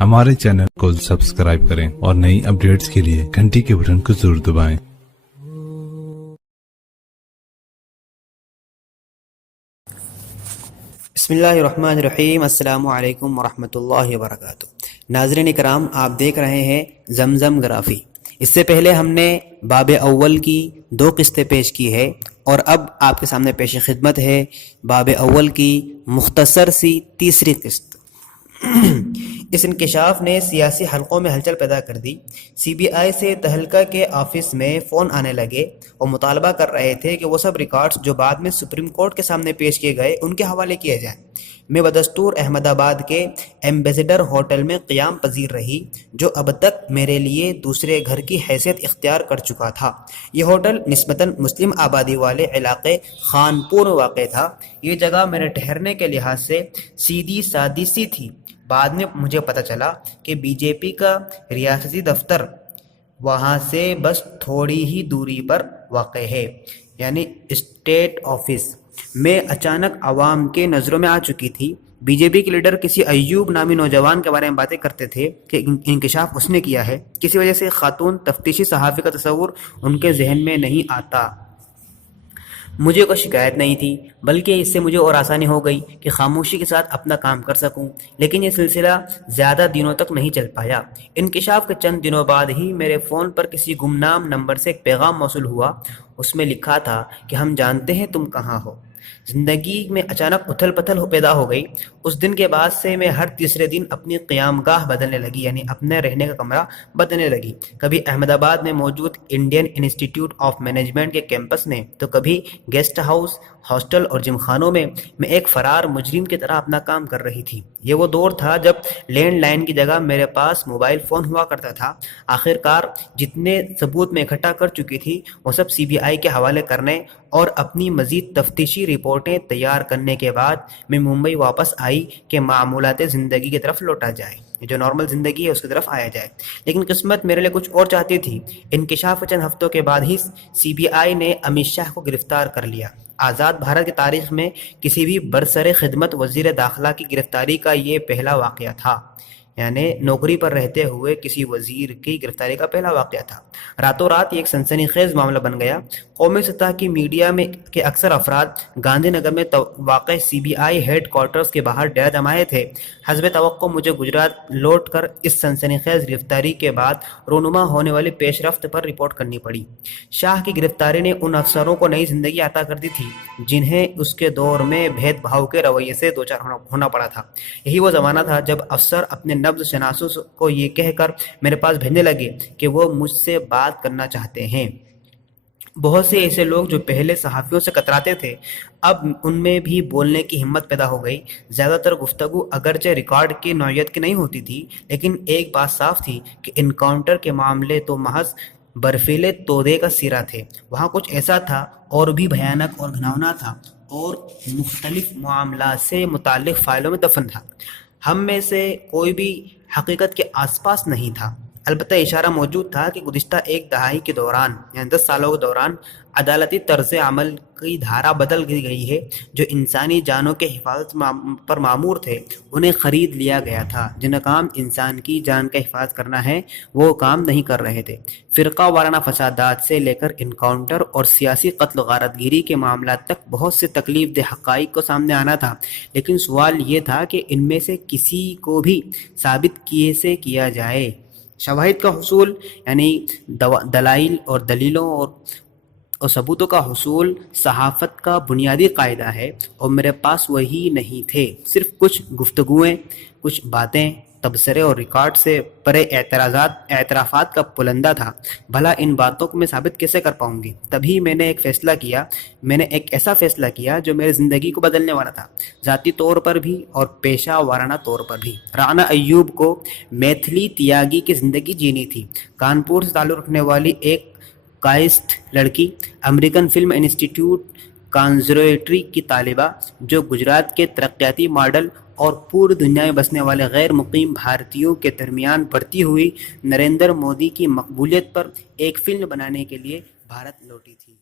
हमारे चैनल को सब्सक्राइब करें और नई अपडेट्स के लिए घंटी के बटन को जरूर दबाएं। बिस्मिल्लाहिर्रहमानिर्रहीम, अस्सलामु अलैकुम वरहमतुल्लाहि वबरकातुहू। नाज़रीन इकराम, आप देख रहे हैं ज़मज़म ग्राफी। इससे पहले हमने बाब अव्वल की 2 किस्तें पेश की है और अब आपके सामने पेश खिदमत है बाब अव्वल की मुख्तसर सी तीसरी किस्त। इस इंकशाफ ने सियासी हलकों में हलचल पैदा कर दी। CBI से तहलका के ऑफिस में फ़ोन आने लगे और मुतालबा कर रहे थे कि वो सब रिकॉर्ड्स जो बाद में सुप्रीम कोर्ट के सामने पेश किए गए उनके हवाले किए जाएं। मैं बदस्तूर अहमदाबाद के एम्बेसडर होटल में क़याम पजीर रही, जो अब तक मेरे लिए दूसरे घर की हैसियत इख्तियार कर चुका था। ये होटल निस्बतन मुस्लिम आबादी वाले इलाके खानपुर में वाक़ था। ये जगह मेरे ठहरने के लिहाज से सीधी सादी सी थी। बाद में मुझे पता चला कि BJP का रियासती दफ्तर वहाँ से बस थोड़ी ही दूरी पर वाक़ है, यानी स्टेट ऑफिस। मैं अचानक आवाम के नज़रों में आ चुकी थी। BJP के लीडर किसी अय्यूब नामी नौजवान के बारे में बातें करते थे कि इंकशाफ उसने किया है। किसी वजह से खातून तफ्तीशी सहाफ़ी का तस्वुर उनके जहन में नहीं आता। मुझे कोई शिकायत नहीं थी, बल्कि इससे मुझे और आसानी हो गई कि खामोशी के साथ अपना काम कर सकूं। लेकिन ये सिलसिला ज़्यादा दिनों तक नहीं चल पाया। इंकशाफ के चंद दिनों बाद ही मेरे फ़ोन पर किसी गुमनाम नंबर से एक पैगाम मौसूल हुआ। उसमें लिखा था कि हम जानते हैं तुम कहाँ हो। ज़िंदगी में अचानक उथल पुथल पैदा हो गई। उस दिन के बाद से मैं हर तीसरे दिन अपनी क़यामगाह बदलने लगी, यानी अपने रहने का कमरा बदलने लगी। कभी अहमदाबाद में मौजूद इंडियन इंस्टीट्यूट ऑफ मैनेजमेंट के कैंपस में, तो कभी गेस्ट हाउस, हॉस्टल और जिमखानों में मैं एक फ़रार मुजरिम की तरह अपना काम कर रही थी। ये वो दौर था जब लैंडलाइन की जगह मेरे पास मोबाइल फ़ोन हुआ करता था। आखिरकार जितने सबूत मैं इकट्ठा कर चुकी थी वो सब CBI के हवाले करने और अपनी मज़ीद तफ्तीशी रिपोर्टें तैयार करने के बाद मैं मुंबई वापस आई कि मामूलात ज़िंदगी की तरफ लौटा जाए, जो नॉर्मल ज़िंदगी है उसकी तरफ आया जाए। लेकिन किस्मत मेरे लिए कुछ और चाहती थी। इंकशाफ चंद हफ्तों के बाद ही CBI ने अमित शाह को गिरफ़्तार कर लिया। आज़ाद भारत की तारीख़ में किसी भी बरसरे खिदमत वज़ीर दाखिला की गिरफ़्तारी का ये पहला वाक़या था, यानी नौकरी पर रहते हुए किसी वज़ीर की गिरफ़्तारी का पहला वाक़या था। रातों रात ये एक सनसनीखेज़ मामला बन गया। कौमी सतह की मीडिया में के अक्सर अफराद गांधी नगर में वाक़ CBI हेड क्वार्टर्स के बाहर डेरा जमाए थे। हस्ब तवक्को मुझे गुजरात लौट कर इस सनसनीखेज़ गिरफ़्तारी के बाद रोनुमा होने वाली पेशरफ्त पर रिपोर्ट करनी पड़ी। शाह की गिरफ़्तारी ने उन अफसरों को नई ज़िंदगी अता कर दी थी जिन्हें उसके दौर में भेदभाव के रवैये से दो चार होना पड़ा था। यही वो ज़माना था जब अफसर अपने नब्ज़ शनासों को ये कहकर मेरे पास भेजने लगे कि वो मुझसे बात करना चाहते हैं। बहुत से ऐसे लोग जो पहले सहाफ़ियों से कतराते थे, अब उनमें भी बोलने की हिम्मत पैदा हो गई। ज़्यादातर गुफ्तगू अगरचे रिकॉर्ड की नौइयत की नहीं होती थी, लेकिन एक बात साफ थी कि इनकाउंटर के मामले तो महज बर्फीले तोदे का सिरा थे। वहाँ कुछ ऐसा था और भी भयानक और घिनौना था और मुख्तलिफ मामला से मुताल्लिक़ फ़ाइलों में दफन था। हम में से कोई भी हकीकत के आसपास नहीं था। अलबत्ता इशारा मौजूद था कि गुज़िश्ता एक दहाई के दौरान, यानी 10 सालों के दौरान, अदालती तर्ज़ अमल की धारा बदल गई है। जो इंसानी जानों के हिफाजत पर मामूर थे उन्हें ख़रीद लिया गया था। जिन काम इंसान की जान का हिफाजत करना है वो काम नहीं कर रहे थे। फ़िरका वाराना फसादात से लेकर इनकाउंटर और सियासी कत्ल गारतगिरी के मामला तक बहुत से तकलीफ दह हक़ाइक़ को सामने आना था। लेकिन सवाल ये था कि इनमें से किसी को भी साबित कैसे किया जाए। शवाहिद का हुसूल, यानी दलाइल और दलीलों और सबूतों का हुसूल सहाफ़त का बुनियादी कायदा है, और मेरे पास वही नहीं थे। सिर्फ कुछ गुफ्तगुएँ, कुछ बातें, तबसरे और रिकॉर्ड से परे एतराफ़ात का पुलंदा था। भला इन बातों को मैं साबित कैसे कर पाऊँगी? तभी मैंने एक ऐसा फ़ैसला किया जो मेरी ज़िंदगी को बदलने वाला था, ज़ाती तौर पर भी और पेशा वाराना तौर पर भी। राना अय्यूब को मैथिली त्यागी की ज़िंदगी जीनी थी। कानपुर से ताल्लुक़ रखने वाली एक काइस्ट लड़की, अमेरिकन फिल्म इंस्टीट्यूट कंजर्वेटरी की तालिबा, जो गुजरात के तरक्याती मॉडल और पूरी दुनिया में बसने वाले गैर मुकीम भारतीयों के दरमियान बढ़ती हुई नरेंद्र मोदी की मकबूलियत पर एक फ़िल्म बनाने के लिए भारत लौटी थी।